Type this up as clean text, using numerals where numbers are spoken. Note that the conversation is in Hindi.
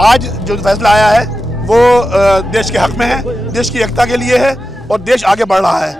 आज जो फैसला आया है वो देश के हक में है, देश की एकता के लिए है और देश आगे बढ़ रहा है।